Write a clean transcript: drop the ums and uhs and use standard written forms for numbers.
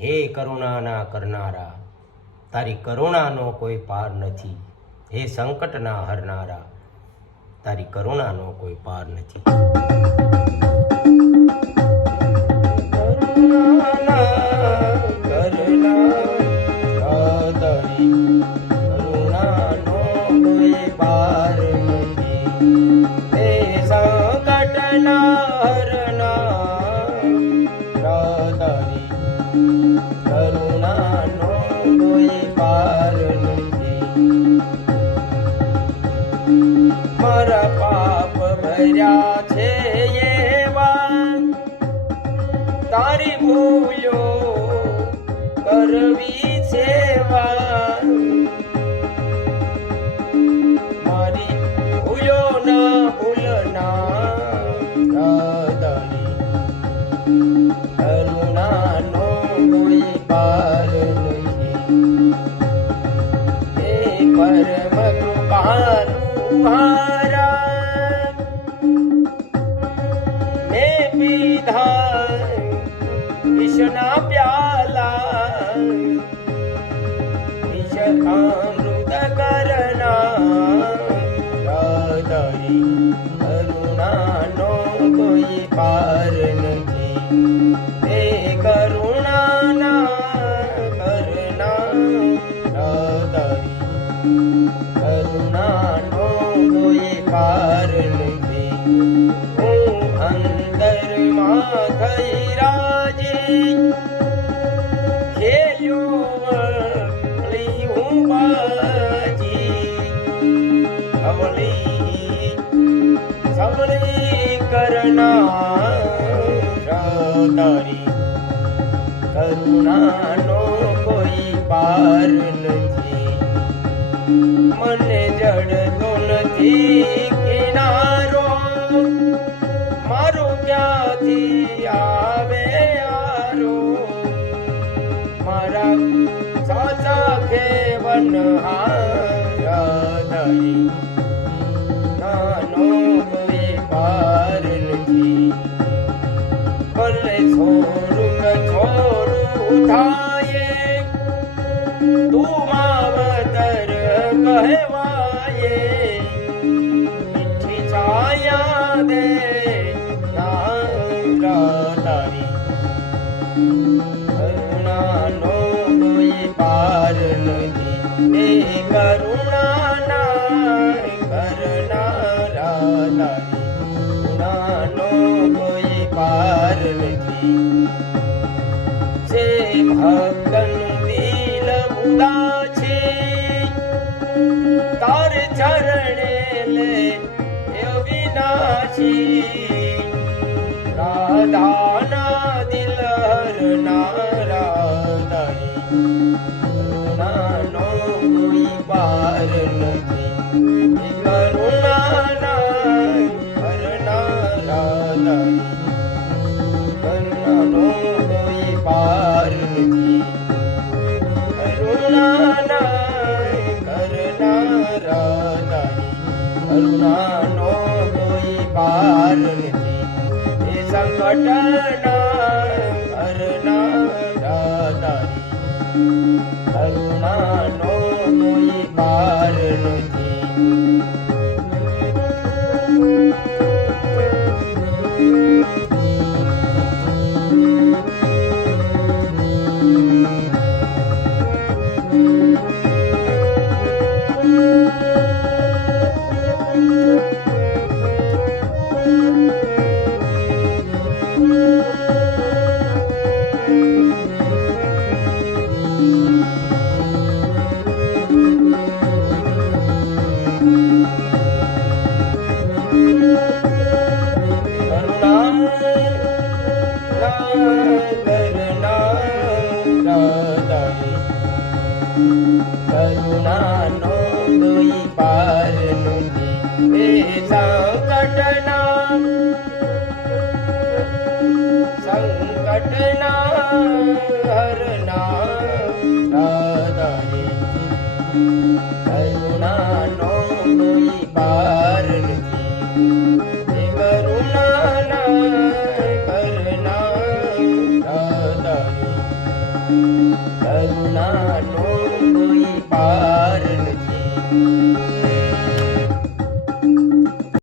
હે કરુણાના કરનારા, તારી કરુણાનો કોઈ પાર નથી. હે સંકટના હરનારા, તારી કરુણાનો કોઈ પાર નથી. મારા પાપ ભર્યા છે એવા, તારી ભૂલો કરવી સેવા. મારી ભૂલો ના ભૂલના કરુણાનો કોઈ પાર નહીં. હે પરમ કૃપાલુ મારા, મેં પીધા વિષના પ્યાલા, વિષ અમૃત કરના કરુણાનો કોઈ પાર નથી. હે કરુણાના કરના કરુણાનો કોઈ પાર નથી. હું અંદરમાં થઈ રાજી, ખેલ્યો વળી હું બાજી. અમલી સબલી કરનારી, કરુણાનો કોઈ પાર નથી. મને જડતો નથી કિનારો, મારું ક્યાંથી આવે આરો. મારા સાસા ખેવન હારી, નાનો કોઈ પાર નથી. ભલે થોડું થાય, તું માવતર કહેવાય. મીઠી છાયા દે તારી, કરુણાનો કોઈ પાર નથી. એ કરુણાના કરનારા, કરુણાનો કોઈ પાર નથી. જે ભક્તનું દિલ ઉદાસી, તાર ચરણે લે અવિનાશી. રાધાના દિલ હરનારા, કરુણાનો કોઈ પાર નથી. કરુણાના હરનારા, કરુણાનો કોઈ પાર નથી. કરુણાનો કોઈ પાર નથી. એ સંકટના હરનારા, કરુણાનો કોઈ પાર નથી. કરુણાનો કોઈ પાર નથી.